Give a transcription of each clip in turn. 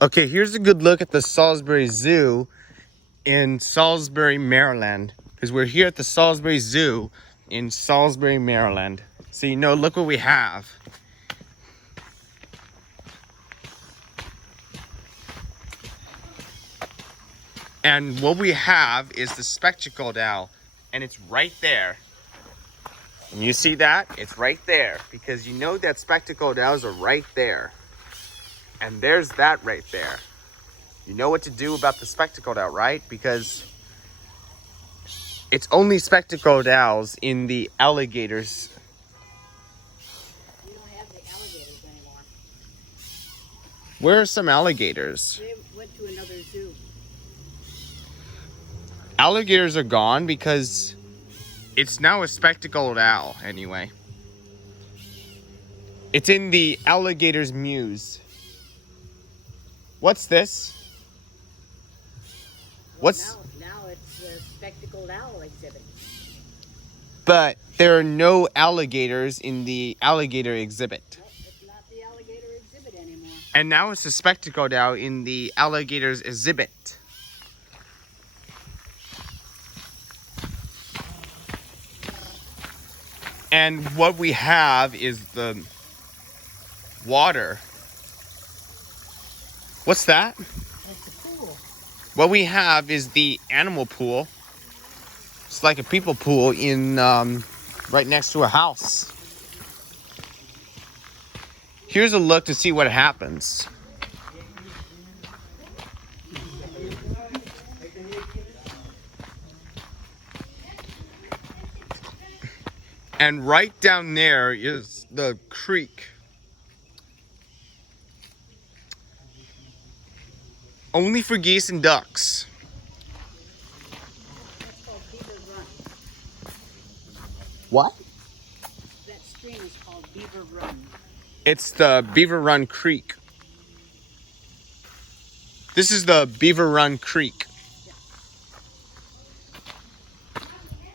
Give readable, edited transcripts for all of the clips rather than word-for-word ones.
Okay, here's a good look at the Salisbury Zoo in Salisbury, Maryland. Because we're here at the Salisbury Zoo in Salisbury, Maryland. So you know, look what we have. And what we have is the spectacled owl. And it's right there. And you see that? It's right there. Because you know that spectacled owls are right there. And there's that right there. You know what to do about the spectacled owl, right? Because it's only spectacled owls in the alligators. We don't have the alligators anymore. Where are some alligators? They went to another zoo. Alligators are gone because it's now a spectacled owl anyway. It's in the alligators muse. What's this? Well, now it's a spectacled owl exhibit. But there are no alligators in the alligator exhibit. Nope, it's not the alligator exhibit anymore. And now it's a spectacled owl in the alligators exhibit. And what we have is the water. What's that? It's a pool. What we have is the animal pool. It's like a people pool in right next to a house. Here's a look to see what happens. And right down there is the creek. Only for geese and ducks. That's called Beaver Run. What? That stream is called Beaver Run. It's the Beaver Run Creek. This is the Beaver Run Creek.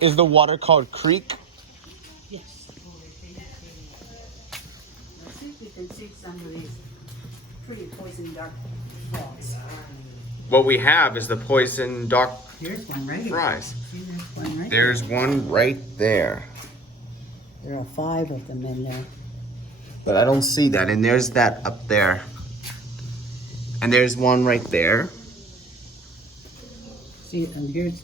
Is the water called creek? Yes. Let's see if we can see some of these pretty poison dark frogs. What we have is the poison dark Here's one right here. fries. See, there's one right There's one right there. There are 5 of them in there. But I don't see that. And there's that up there. And there's one right there. See, and here's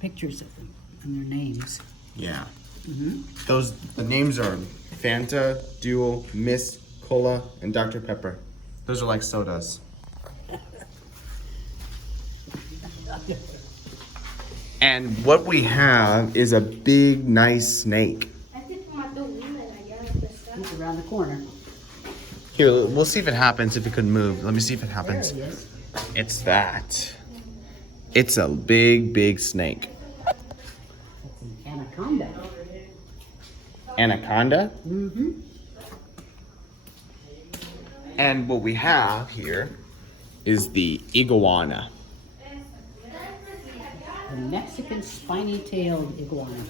pictures of them and their names. Yeah. Mm-hmm. The names are Fanta, Dual, Mist, Cola, and Dr. Pepper. Those are like sodas. And what we have is a big, nice snake. He's around the corner. Here, we'll see if it happens, if it could move. Let me see if it happens. There he is. It's that. It's a big, big snake. That's an anaconda. Anaconda? Mm-hmm. And what we have here is the iguana. The Mexican spiny-tailed iguana.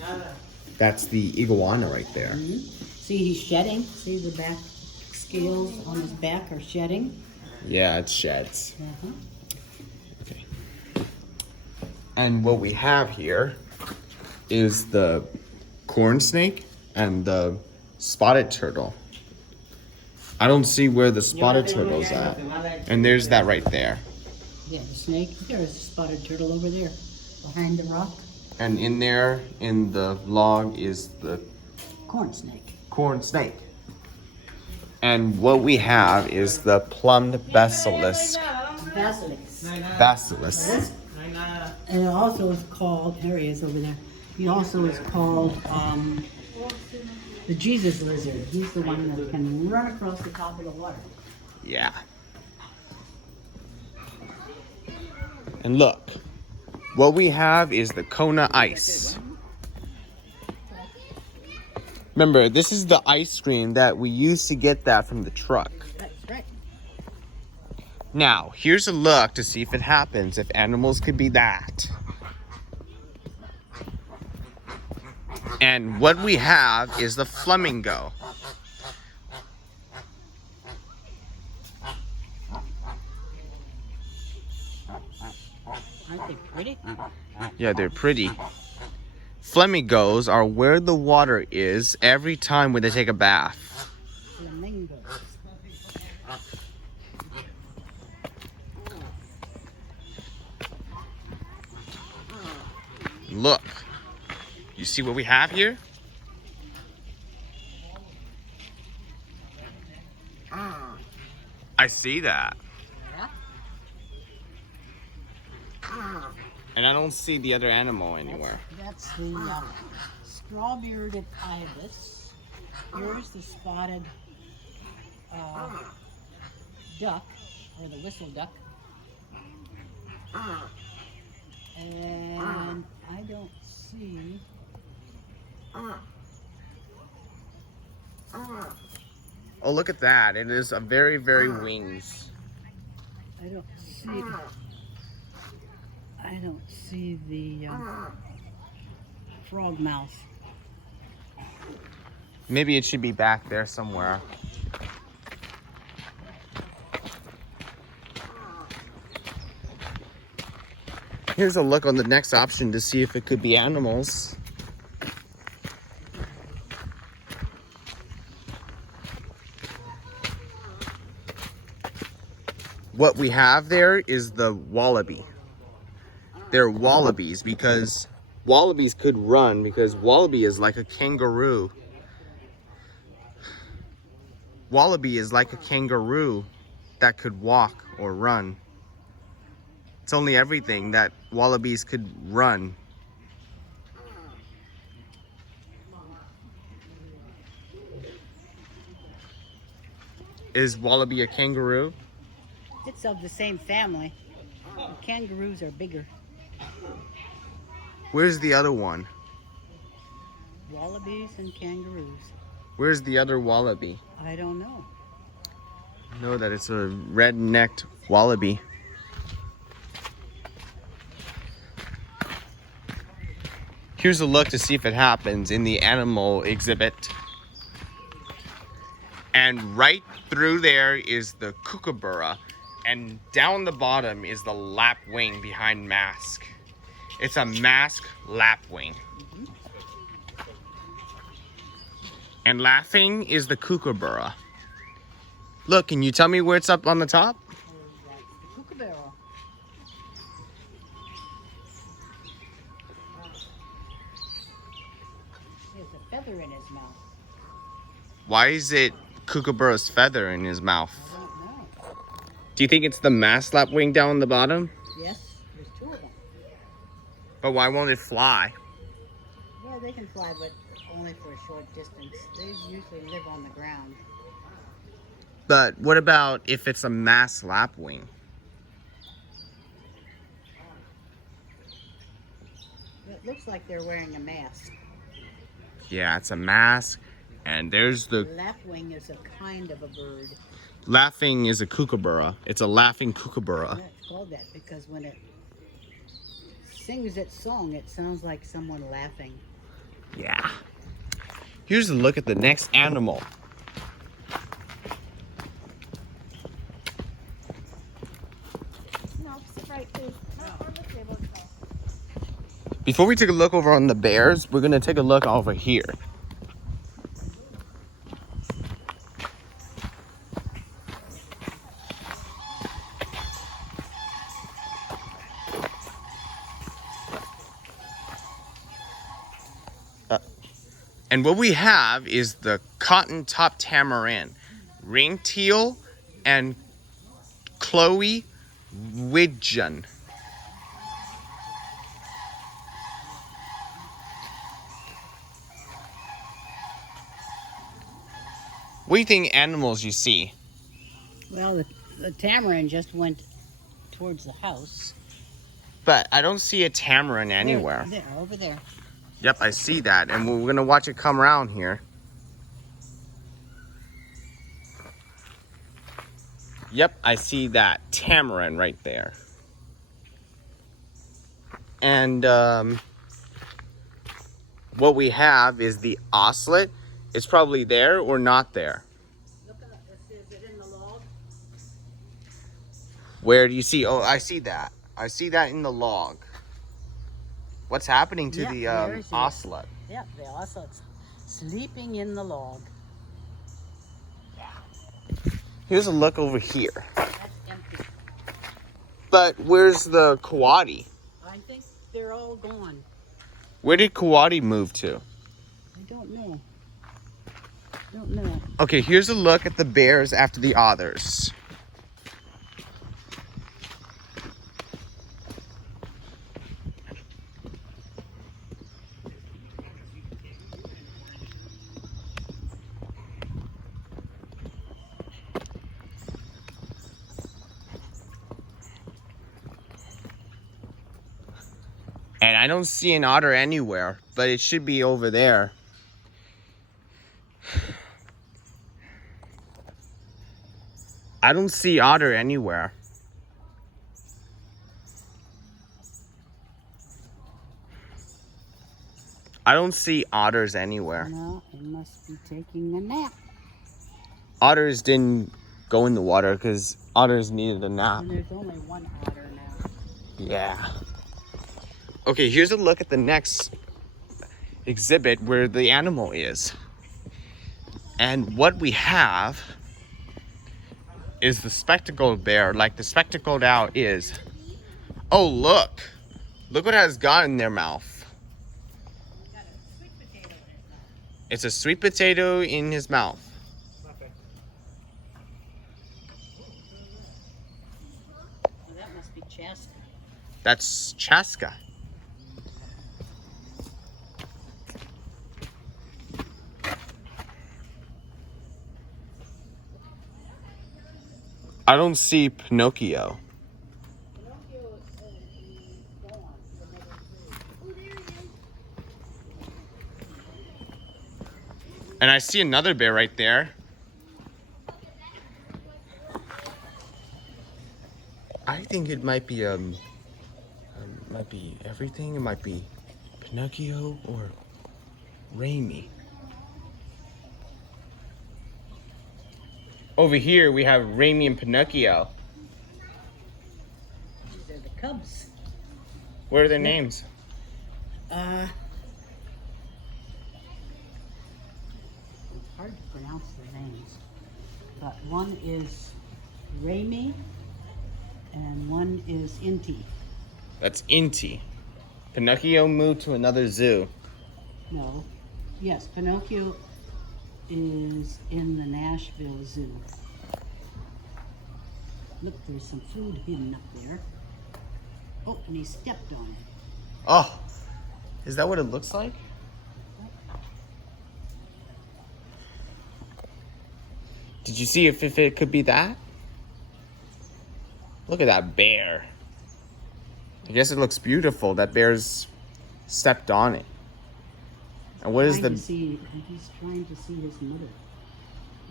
That's the iguana right there. Mm-hmm. See, he's shedding. See, the back scales on his back are shedding. Yeah, it sheds. Uh-huh. Okay. And what we have here is the corn snake and the spotted turtle. I don't see where the spotted turtle's at. And there's that right there. Yeah, the snake. There's a spotted turtle over there behind the rock. And in there, in the log, is the Corn snake. corn snake. And what we have is the plumed basilisk. Basilisk. Basilisk. And it also is called, there he is over there. He also is called the Jesus lizard. He's the one that can run across the top of the water. Yeah. And look, what we have is the Kona ice. Remember, this is the ice cream that we used to get that from the truck. That's right. Now, here's a look to see if it happens, if animals could be that. And what we have is the flamingo. Aren't they pretty? Yeah, they're pretty. Flamingos are where the water is every time when they take a bath. Flamingos. Look, you see what we have here? I see that. Yeah? And I don't see the other animal anywhere. That's the straw-bearded ibis. Here's the spotted duck, or the whistle duck. And I don't see... Oh, look at that. It is a very, very wings. I don't see the frog mouth. Maybe it should be back there somewhere. Here's a look on the next option to see if it could be animals. What we have there is the wallaby. They're wallabies because wallabies could run because wallaby is like a kangaroo. Wallaby is like a kangaroo that could walk or run. It's only everything that wallabies could run. Is wallaby a kangaroo? It's of the same family. The kangaroos are bigger. Where's the other one? Wallabies and kangaroos. Where's the other wallaby? I don't know. I know that it's a red-necked wallaby. Here's a look to see if it happens in the animal exhibit. And right through there is the kookaburra. And down the bottom is the lapwing behind mask. It's a mask lapwing. And laughing is the kookaburra. Look, can you tell me where it's up on the top? That's the kookaburra. There's a feather in his mouth. Why is it kookaburra's feather in his mouth? I don't know. Do you think it's the mask lapwing down the bottom? Yes, there's two of them. But why won't it fly? Well, they can fly, but only for a short distance. They usually live on the ground. But what about if it's a mask lapwing? It looks like they're wearing a mask. Yeah, it's a mask. And there's the Lapwing is a kind of a bird. laughing is a kookaburra. It's a laughing kookaburra. Yeah, it's called that because when it sings its song, it sounds like someone laughing. Yeah. Here's a look at the next animal. No, sit right, please. Not on the table. Before we take a look over on the bears, we're gonna take a look over here. And what we have is the cotton top tamarin, ring teal, and Chloe widgeon. What do you think animals you see? Well, the tamarin just went towards the house. But I don't see a tamarin anywhere. There, over there. Yep, I see that. And we're gonna watch it come around here. Yep, I see that tamarin right there. And what we have is the ocelot. It's probably there or not there. Look at it. Is it in the log? Where do you see? Oh, I see that. I see that in the log. What's happening to the there's it. ocelot? Yeah, the ocelot's sleeping in the log. Here's a look over here. That's empty. But where's the coati? I think they're all gone. Where did coati move to? I don't know. Don't know. Okay, here's a look at the bears after the others. And I don't see an otter anywhere, but it should be over there. I don't see otter anywhere. I don't see otters anywhere. No, it must be taking a nap. Otters didn't go in the water because otters needed a nap. And there's only one otter now. Yeah. Okay, here's a look at the next exhibit where the animal is. And what we have is the spectacled bear, like the spectacled owl is. Oh, look. Look what has got in their mouth. It's a sweet potato in his mouth. Well, that must be Chaska. That's Chaska. I don't see Pinocchio. And I see another bear right there. I think it might be everything. It might be Pinocchio or Raimi. Over here we have Raimi and Pinocchio. These are the cubs. What are their names? It's hard to pronounce their names. But one is Raimi and one is Inti. That's Inti. Pinocchio moved to another zoo. No. Yes, Pinocchio is in the Nashville Zoo. Look, there's some food hidden up there. Oh, and he stepped on it. Oh, is that what it looks like? Did you see if it could be that? Look at that bear. I guess it looks beautiful. That bear's stepped on it. And what is He's trying to see his mother.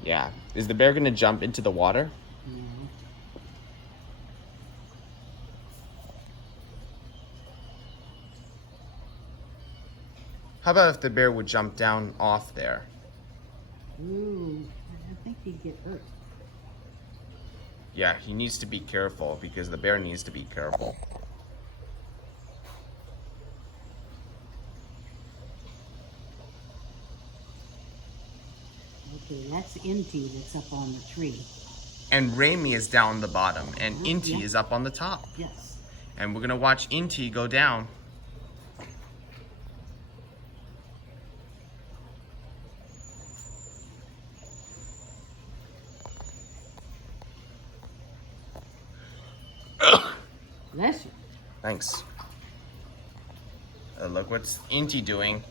Yeah. Is the bear gonna jump into the water? No. How about if the bear would jump down off there? Ooh, I think he'd get hurt. Yeah, he needs to be careful because the bear needs to be careful. Okay, that's Inti that's up on the tree. And Raimi is down the bottom, and Inti Yeah. is up on the top. Yes. And we're gonna watch Inti go down. Bless you. Thanks. Look what's Inti doing.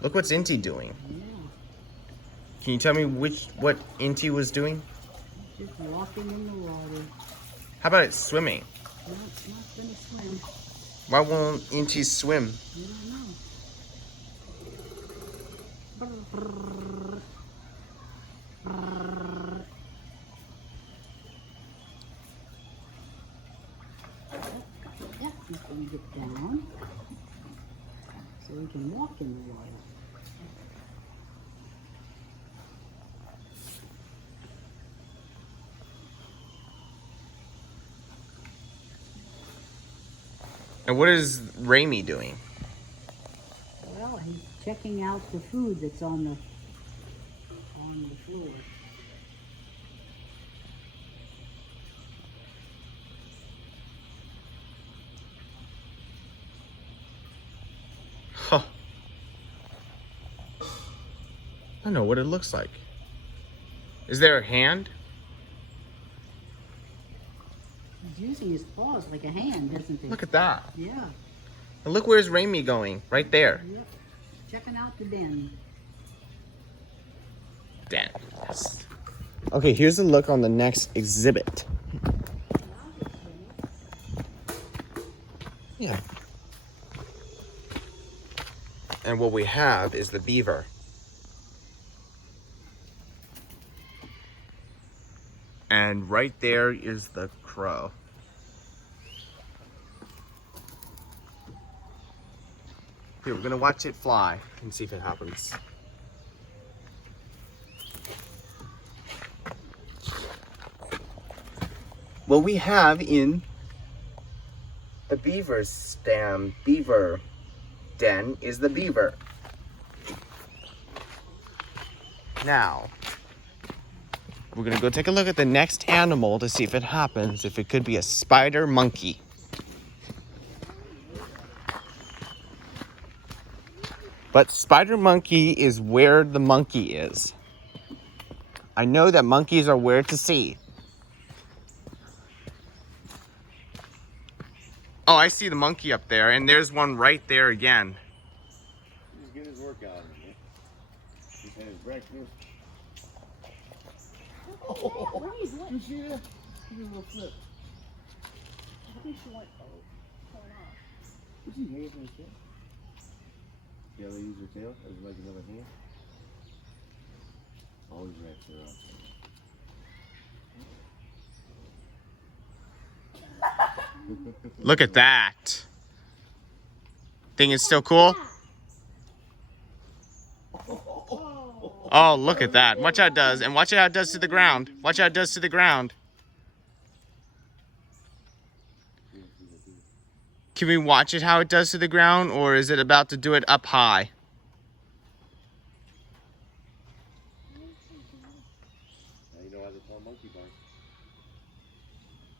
Look what's Inti doing. Yeah. Can you tell me what Inti was doing? Just walking in the water. How about it swimming? No, it's not gonna swim. Why won't Inti swim? I don't know. Yeah, he's gonna get down so he can walk in the water. And what is Raimi doing? Well, he's checking out the food that's on the floor. Huh. I don't know what it looks like. Is there a hand? He's using his paws like a hand, isn't he? Look at that. Yeah. And look where's Raimi going. Right there. Yep. Checking out the den. Den. Yes. Okay, here's a look on the next exhibit. Yeah. And what we have is the beaver. And right there is the crow. Here, we're gonna watch it fly and see if it happens. What we have in the beaver den is the beaver. Now, we're gonna go take a look at the next animal to see if it happens, if it could be a spider monkey. But spider monkey is where the monkey is. I know that monkeys are where to see. Oh, I see the monkey up there, and there's one right there again. He's getting his workout in. He's had his breakfast. You see that? He did a little flip. I think she went torn off. What's he hands in his tail? See how they use their tail as like another hand? Always wraps their arms. Look at that. Think it's still cool? Oh, look at that. Watch how it does. And watch how it does to the ground. Watch how it does to the ground. Can we watch it how it does to the ground, or is it about to do it up high? Now you know why they call monkey bars.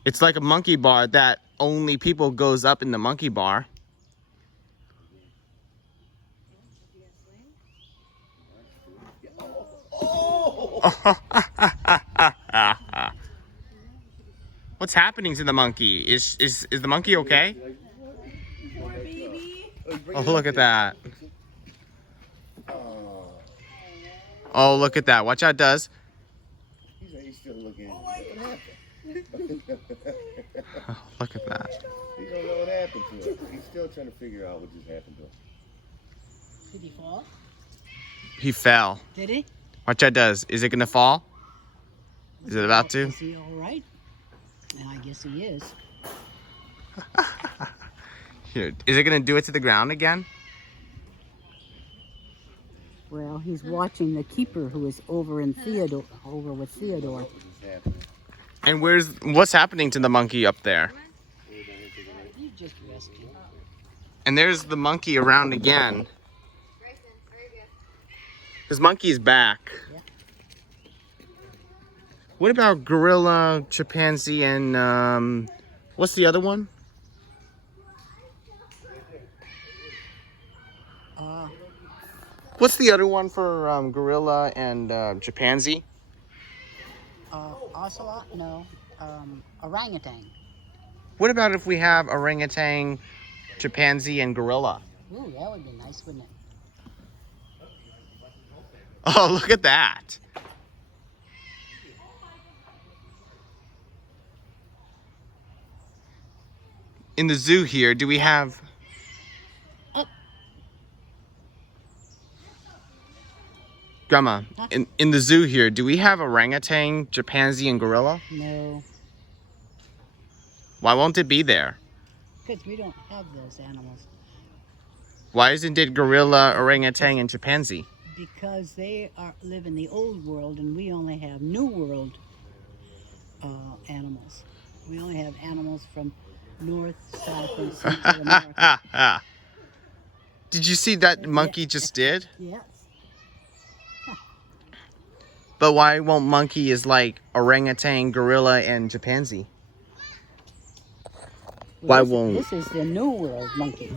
It's like a monkey bar that only people goes up in the monkey bar. What's happening to the monkey? Is the monkey okay? Poor baby. Oh, look at that. Oh, look at that. Watch how it does. He's still looking. Oh, look at that. He don't know what happened to him. He's still trying to figure out what just happened to him. Did he fall? He fell. Did he? Watch how it does. Is it gonna fall? Is it about to? Is he all right? I guess he is. Here, is it gonna do it to the ground again? Well, he's watching the keeper who is over with Theodore. What just happened? And what's happening to the monkey up there? He's just resting. And there's the monkey around again. This monkey's back. Yeah. What about gorilla, chimpanzee, and what's the other one? What's the other one for gorilla and chimpanzee? Ocelot? No. Orangutan. What about if we have orangutan, chimpanzee, and gorilla? Ooh, that would be nice, wouldn't it? Oh, look at that. In the zoo here, do we have... Grandma, in the zoo here, do we have orangutan, chimpanzee, and gorilla? No, Why won't it be there? because we don't have those animals. Why isn't it gorilla, orangutan, and chimpanzee? Because they live in the old world and we only have new world animals. We only have animals from North, South, and Central America. Did you see that monkey just did? Yes. But why won't monkey is like orangutan, gorilla, and chimpanzee? Why won't? This is the New World monkey.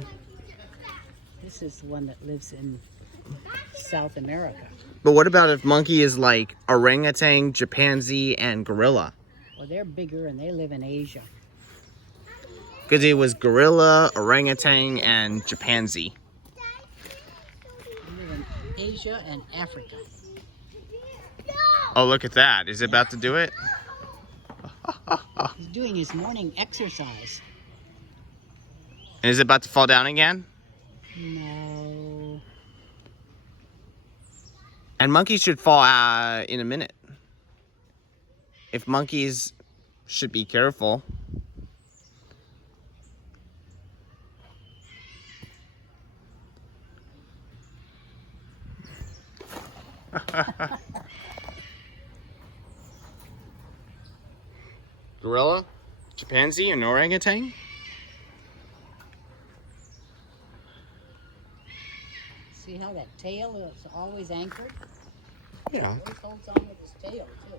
This is the one that lives in South America. But what about if monkey is like orangutan, chimpanzee, and gorilla? Well, they're bigger and they live in Asia. Because it was gorilla, orangutan, and chimpanzee. They live in Asia and Africa. Oh, look at that. Is it about to do it? He's doing his morning exercise. And is it about to fall down again? No. And monkeys should fall in a minute. If monkeys should be careful. Gorilla, chimpanzee, and orangutan? See how that tail is always anchored? Yeah. He always holds on with his tail, too.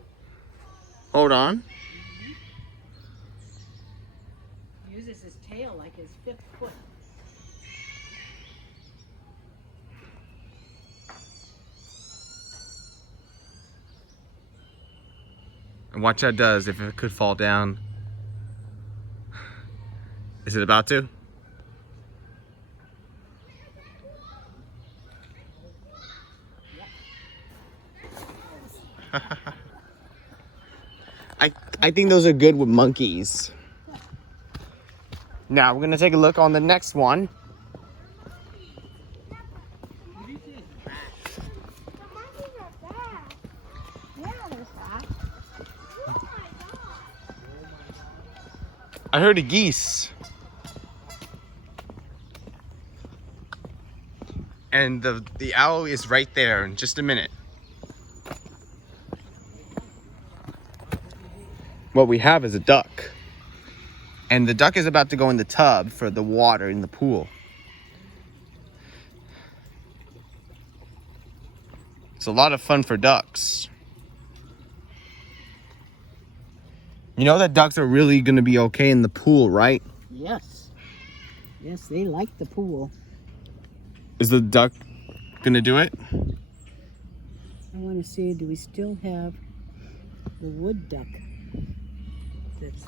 Hold on. He uses his tail like his fifth foot. And watch how it does if it could fall down. Is it about to? I think those are good with monkeys. Now we're gonna take a look on the next one. I heard a geese. And the owl is right there in just a minute. What we have is a duck. And the duck is about to go in the tub for the water in the pool. It's a lot of fun for ducks. You know that ducks are really going to be okay in the pool, right? Yes. Yes, they like the pool. Is the duck going to do it? I want to see, do we still have the wood duck that's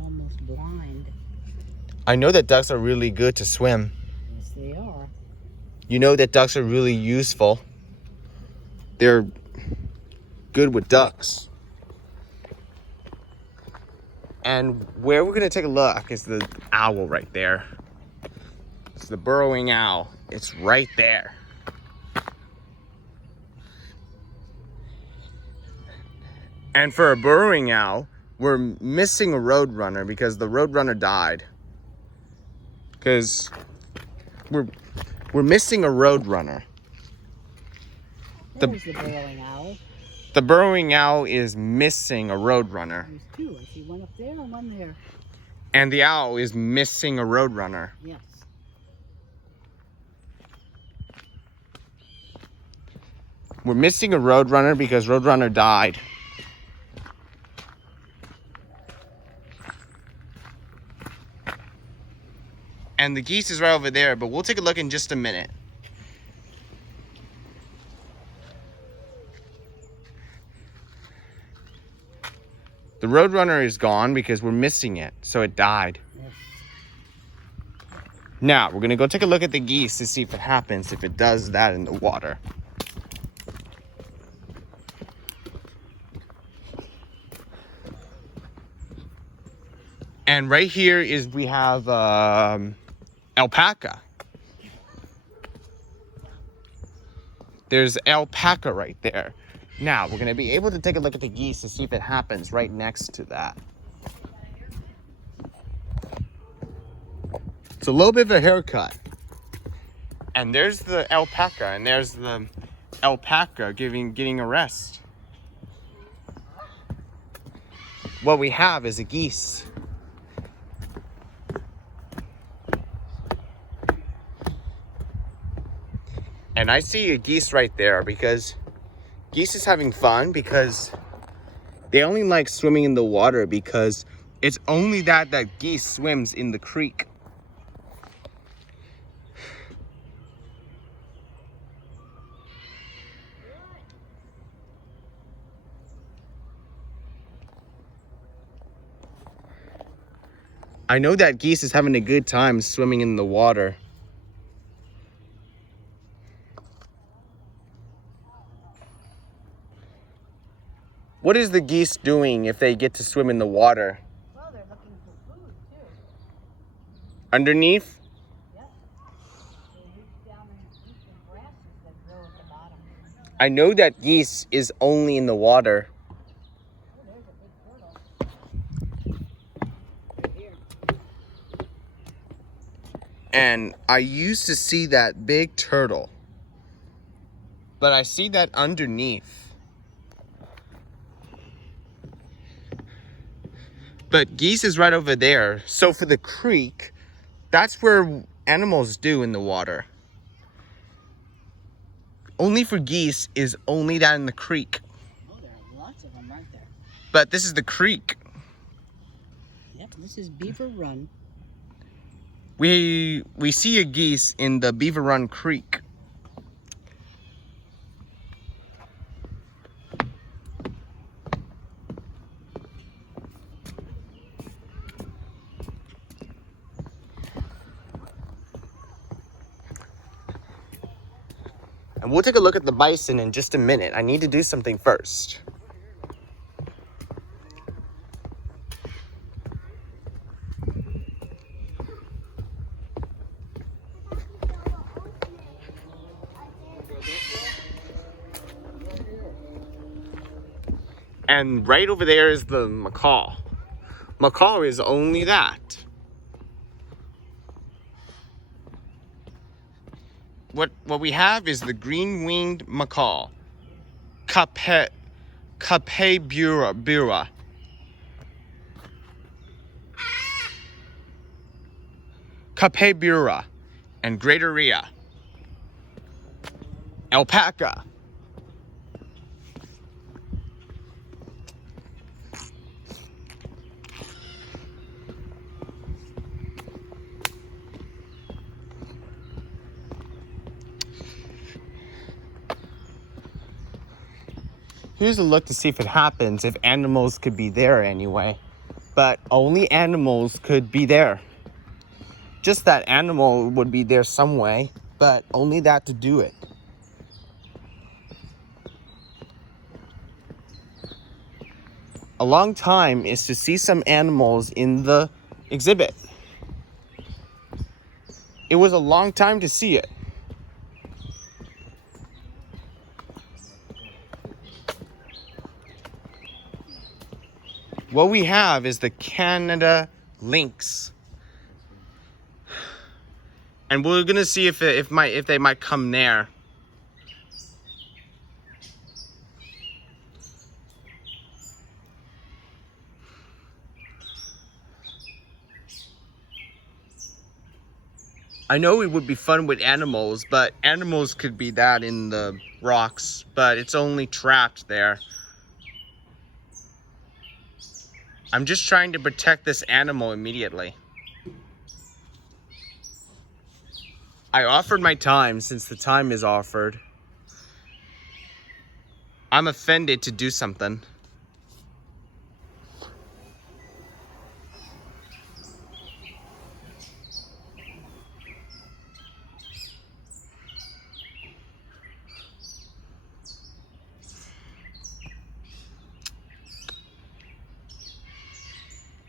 almost blind? I know that ducks are really good to swim. Yes, they are. You know that ducks are really useful. They're good with ducks. And where we're going to take a look is the owl right there. It's the burrowing owl. It's right there. And for a burrowing owl, we're missing a roadrunner because the roadrunner died. Because we're missing a roadrunner. There's the burrowing owl. The burrowing owl is missing a roadrunner. There's two. I see one up there and one there. And the owl is missing a roadrunner. Yes. We're missing a roadrunner because roadrunner died. And the geese is right over there, but we'll take a look in just a minute. The roadrunner is gone because we're missing it, so it died. Yes. Now, we're gonna go take a look at the geese to see if it happens, if it does that in the water. And right here is, we have alpaca. There's alpaca right there. Now, we're gonna be able to take a look at the geese to see if it happens right next to that. It's a little bit of a haircut. And there's the alpaca, and there's the alpaca getting a rest. What we have is a geese. And I see a geese right there because geese is having fun because they only like swimming in the water because it's only that geese swims in the creek. I know that geese is having a good time swimming in the water. What is the geese doing if they get to swim in the water? Well, they're looking for food too. Underneath? Yep. They reach down and eat the grasses that grow at the bottom. I know that geese is only in the water. Oh, there's a big turtle. Right here. And I used to see that big turtle. But I see that underneath. But geese is right over there. So for the creek, that's where animals do in the water. Only for geese is only that in the creek. Oh, there are lots of them, aren't there? But this is the creek. Yep, this is Beaver Run. We see a geese in the Beaver Run Creek. And we'll take a look at the bison in just a minute. I need to do something first. And right over there is the macaw. Macaw is only that. What we have is the green-winged macaw, kookaburra, kookaburra, and greater rhea, alpaca. Here's a look to see if it happens, if animals could be there anyway. But only animals could be there. Just that animal would be there some way, but only that to do it. A long time is to see some animals in the exhibit. It was a long time to see it. What we have is the Canada lynx. And we're gonna see if they might come there. I know it would be fun with animals, but animals could be that in the rocks, but it's only trapped there. I'm just trying to protect this animal immediately. I offered my time since the time is offered. I'm offended to do something.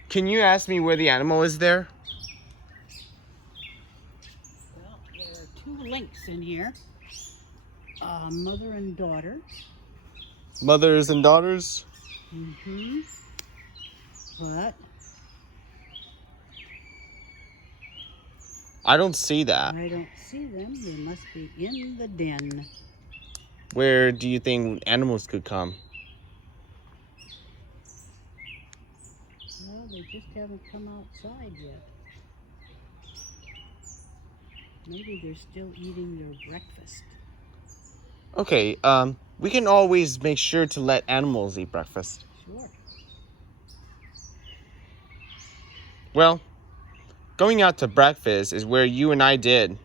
Can you ask me where the animal is there? Well, there are two lynx in here. Mother and daughter. Mothers and daughters? Mm-hmm. But I don't see that. I don't see them. They must be in the den. Where do you think animals could come? Well, they just haven't come outside yet. Maybe they're still eating their breakfast. Okay, we can always make sure to let animals eat breakfast. Sure. Well, going out to breakfast is where you and I did.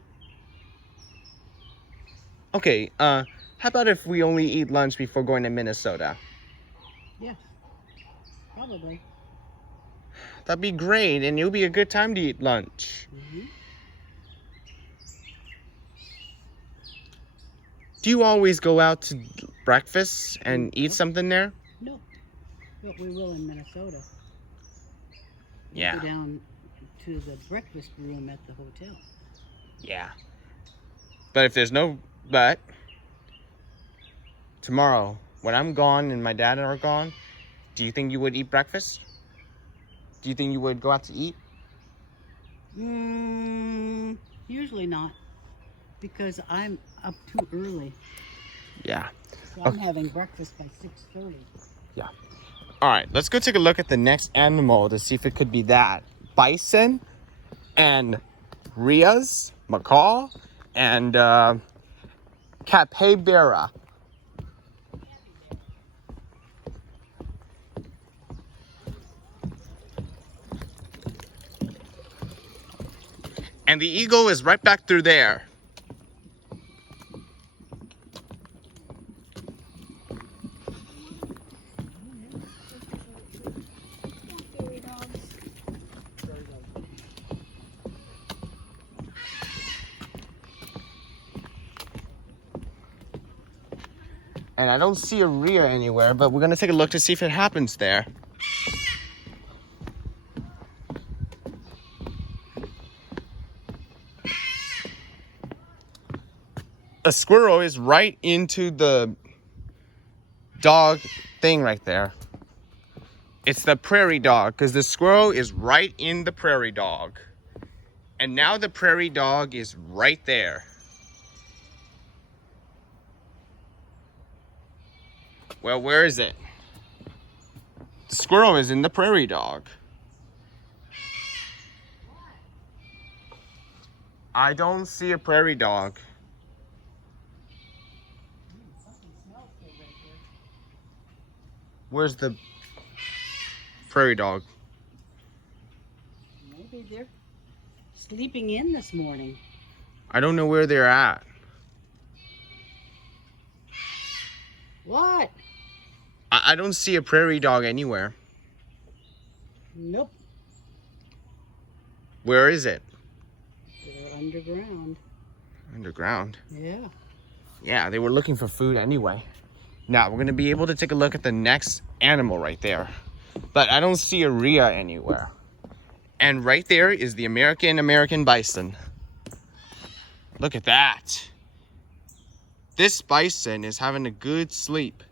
Okay, how about if we only eat lunch before going to Minnesota? Yeah. Probably. That'd be great, and it'll be a good time to eat lunch. Mm-hmm. Do you always go out to breakfast and eat something there? No. But we will in Minnesota. We'll Yeah. go down to the breakfast room at the hotel. Yeah. But if there's no but, tomorrow, when I'm gone and my dad are gone, do you think you would eat breakfast? Do you think you would go out to eat? Usually not. Because I'm up too early. Yeah. So I'm having breakfast by 6:30. Yeah. All right, let's go take a look at the next animal to see if it could be that. Bison and rheas, macaw, and capybara. And the eagle is right back through there. Fairy dogs. And I don't see a rhea anywhere, but we're gonna take a look to see if it happens there. A squirrel is right into the dog thing right there. It's the prairie dog, because the squirrel is right in the prairie dog. And now the prairie dog is right there. Well, where is it? The squirrel is in the prairie dog. I don't see a prairie dog. Where's the prairie dog? Maybe they're sleeping in this morning. I don't know where they're at. What? I don't see a prairie dog anywhere. Nope. Where is it? They're underground. Underground. Yeah. Yeah, they were looking for food anyway. Now, we're going to be able to take a look at the next animal right there. But I don't see a rhea anywhere. And right there is the American bison. Look at that. This bison is having a good sleep.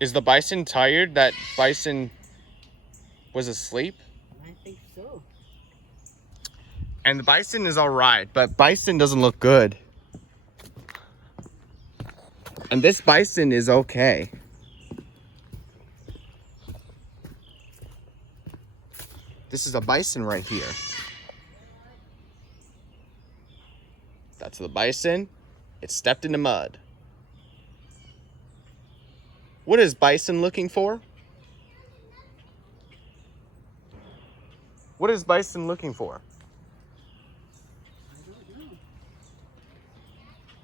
Is the bison tired that bison was asleep? I think so. And the bison is all right, but bison doesn't look good. And this bison is okay. This is a bison right here. That's the bison. It stepped in the mud. What is bison looking for? What is bison looking for?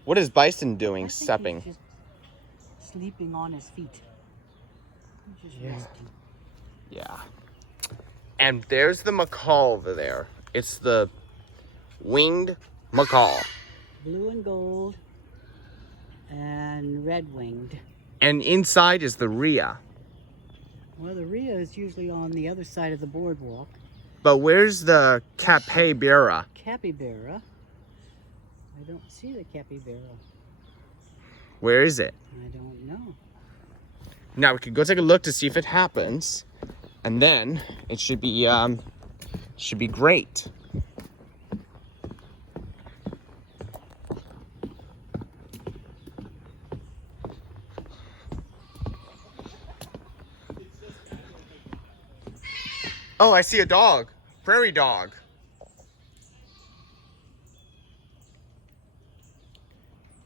What is bison doing, I think stepping? he's just sleeping on his feet. He's just resting. Yeah. And there's the macaw over there. It's the winged macaw. Blue and gold and red-winged. And inside is the rhea. Well, the rhea is usually on the other side of the boardwalk. But where's the capybara? Capybara. I don't see the capybara. Where is it? I don't know. Now we could go take a look to see if it happens. And then it should be great. Oh, I see a dog. Prairie dog.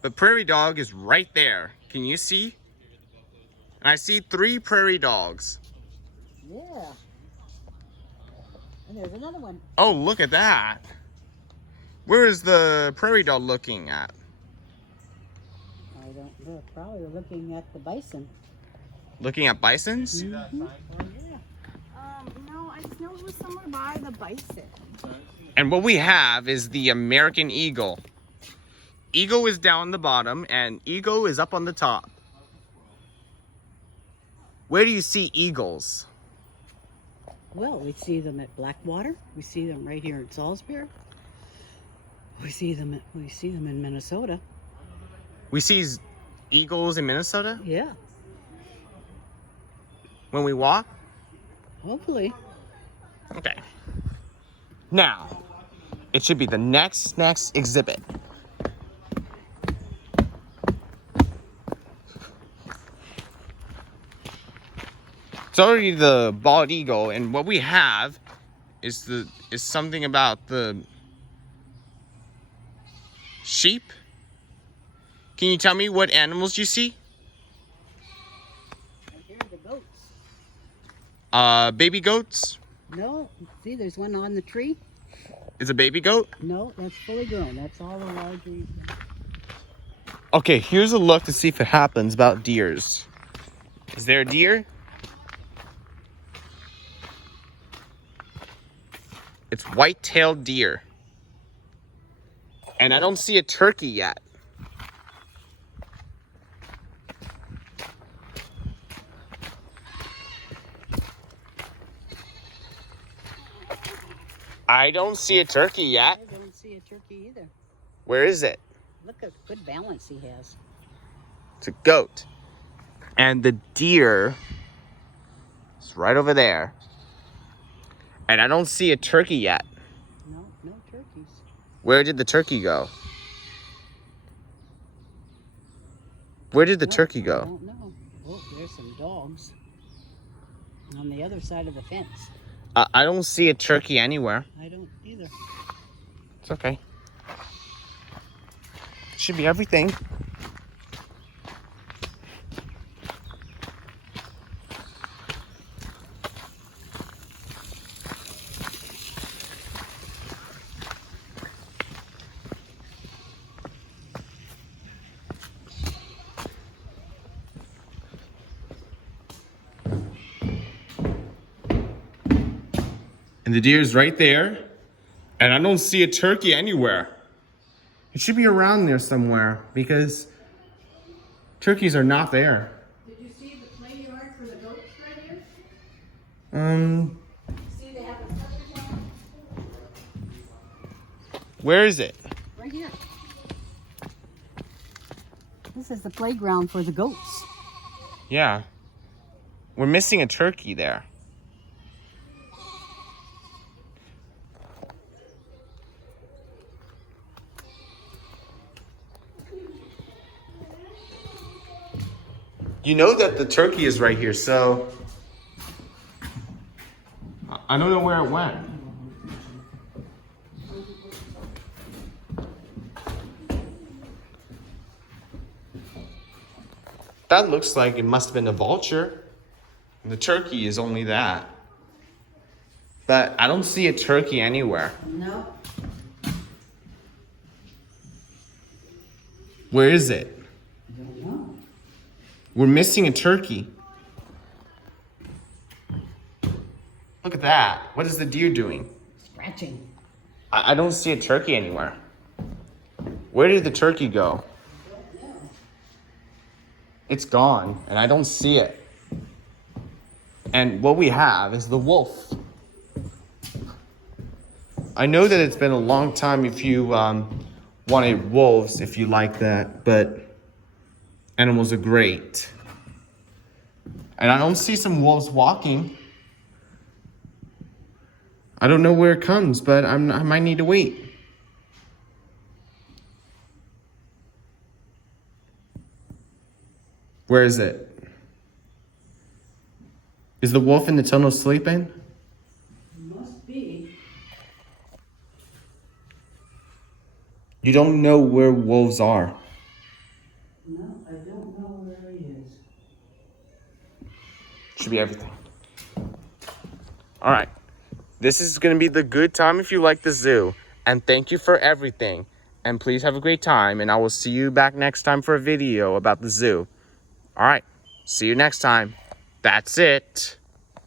But prairie dog is right there. Can you see? And I see 3 prairie dogs. Yeah. And there's another one. Oh, look at that. Where is the prairie dog looking at? I don't know. Probably looking at the bison. Looking at bisons? Mhm. Oh, yeah. No, I just know it was somewhere by the bison. And what we have is the American eagle. Eagle is down the bottom and eagle is up on the top. Where do you see eagles? Well, we see them at Blackwater. We see them right here in Salisbury. We see them in Minnesota. We see eagles in Minnesota Yeah. when we walk? Hopefully. Okay. Now, it should be the next exhibit. It's already the bald eagle, and what we have is something about the sheep. Can you tell me what animals you see? Right here are the goats. Baby goats? No, see, there's one on the tree. Is a baby goat? No, that's fully grown. That's all the larger. Okay, here's a look to see if it happens about deers. Is there a deer? It's white-tailed deer. And I don't see a turkey yet. I don't see a turkey yet. I don't see a turkey either. Where is it? Look at good balance he has. It's a goat. And the deer is right over there. And I don't see a turkey yet. No, no turkeys. Where did the turkey go? Where did the turkey I go? don't know. Oh, there's some dogs on the other side of the fence. I don't see a turkey anywhere. I don't either. It's okay. Should be everything. And the deer's right there. And I don't see a turkey anywhere. It should be around there somewhere because turkeys are not there. Did you see the play yard for the goats right here? See, they have a feather on. Where is it? Right here. This is the playground for the goats. Yeah. We're missing a turkey there. You know that the turkey is right here, so I don't know where it went. That looks like it must have been a vulture. And the turkey is only that. But I don't see a turkey anywhere. No. Where is it? I don't know. We're missing a turkey. Look at that. What is the deer doing? Scratching. I don't see a turkey anywhere. Where did the turkey go? It's gone, and I don't see it. And what we have is the wolf. I know that it's been a long time if you wanted wolves, if you like that, but animals are great. And I don't see some wolves walking. I don't know where it comes, but I might need to wait. Where is it? Is the wolf in the tunnel sleeping? Must be. You don't know where wolves are. Should be everything. All right. This is going to be the good time if you like the zoo. And thank you for everything. And please have a great time. And I will see you back next time for a video about the zoo. All right. See you next time. That's it.